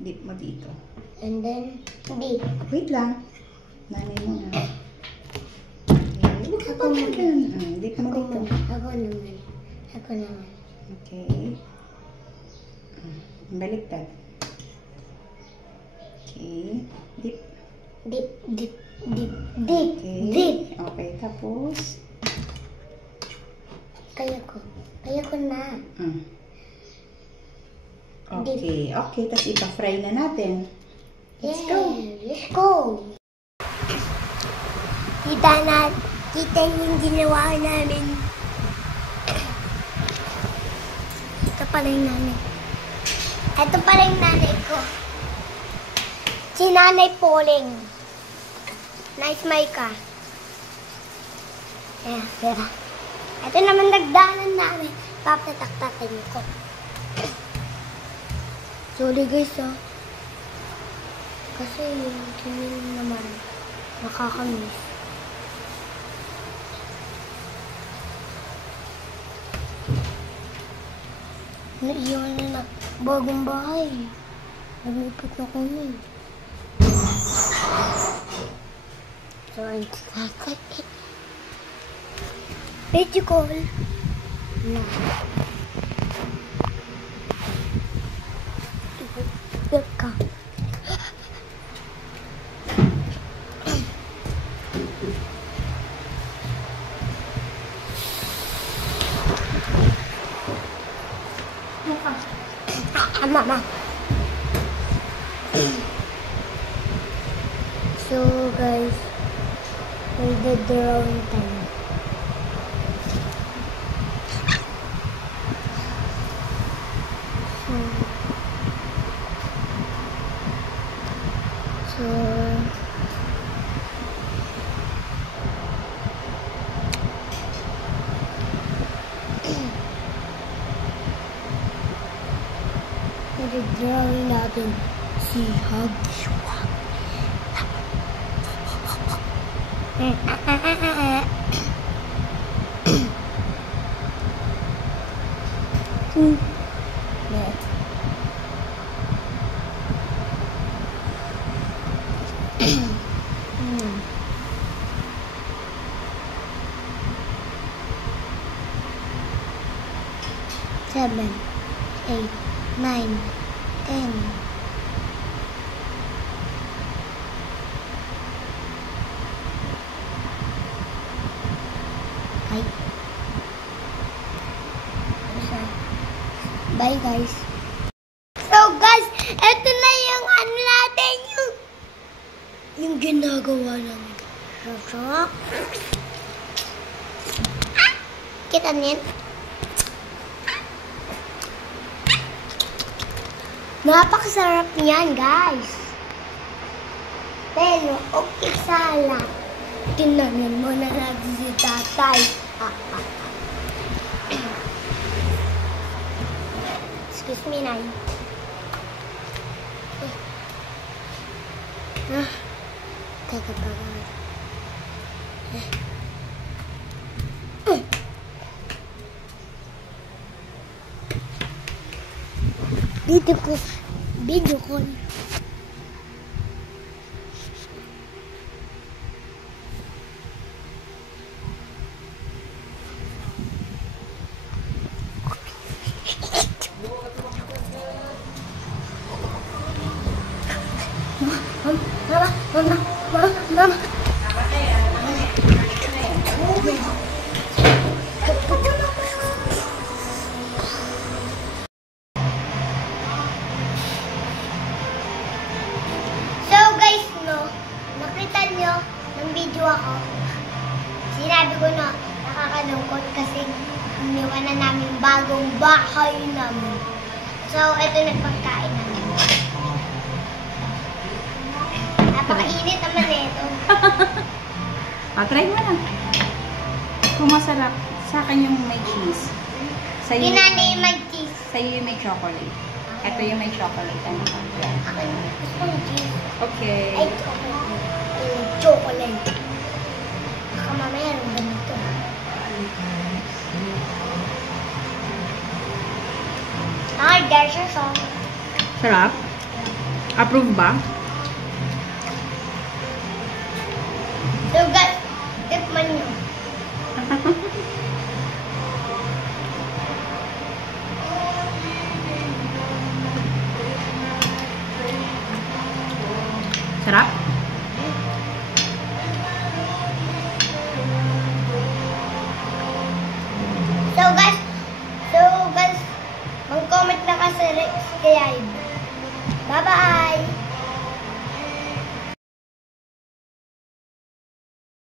Dip mo dito. And then, dip. Wait lang. Nanay mo na. Okay. Ako naman. Dip mo dito. Ako naman. Okay. Baliktad. Okay. Dip. Dip. Okay. Dip. Okay, tapos. Kaya ko na. Okay. Okay, tapos ipa-fry na natin. Let's go. Let's go. Kita yung ginawa namin. Ito pala yung nanay. Ito pala yung nanay ko. Si Nanay Poling. Nice Micah. Ayan, pera. Ito naman nagdanan namin. Papatak-takin ko. Sorry guys Kasi yung tingin naman nakakamiss. Naiwan na bagong bahay. Nag-ipot na kami. So, it's like it. Video call. No. Look ka. Mama. So guys, we did the wrong time. So drawing natin si Hugshwag. Seven, 8, 9, 10. Bye. Bye guys. So guys, eto na yung ano natin, yung ginagawa namin. Kita niyan? Napakasarap niyan, guys. Pero, okay sala. Tingnan mo na natin si tatay. Excuse me, Nay. Teka pa. Video call. Mama. Video ako. Sinabi ko na nakakalungkot kasi iniwan na namin bagong bahay namin. So, ito nagpagkain natin. Napakainit naman ito. Try mo na. Kung masarap, sa akin yung may cheese. Yung nanay yung may cheese. Sa'yo yung may chocolate. Ito yung may chocolate. Ano ba? Ako yung gusto yung cheese. Okay. Ay, chocolate. Baka mamaya rin ganito. Ay, there's your song. Sarap? Approve ba? So guys, tip man nyo. Sarap? So guys, mag-comment na ka sa subscribe. Bye-bye!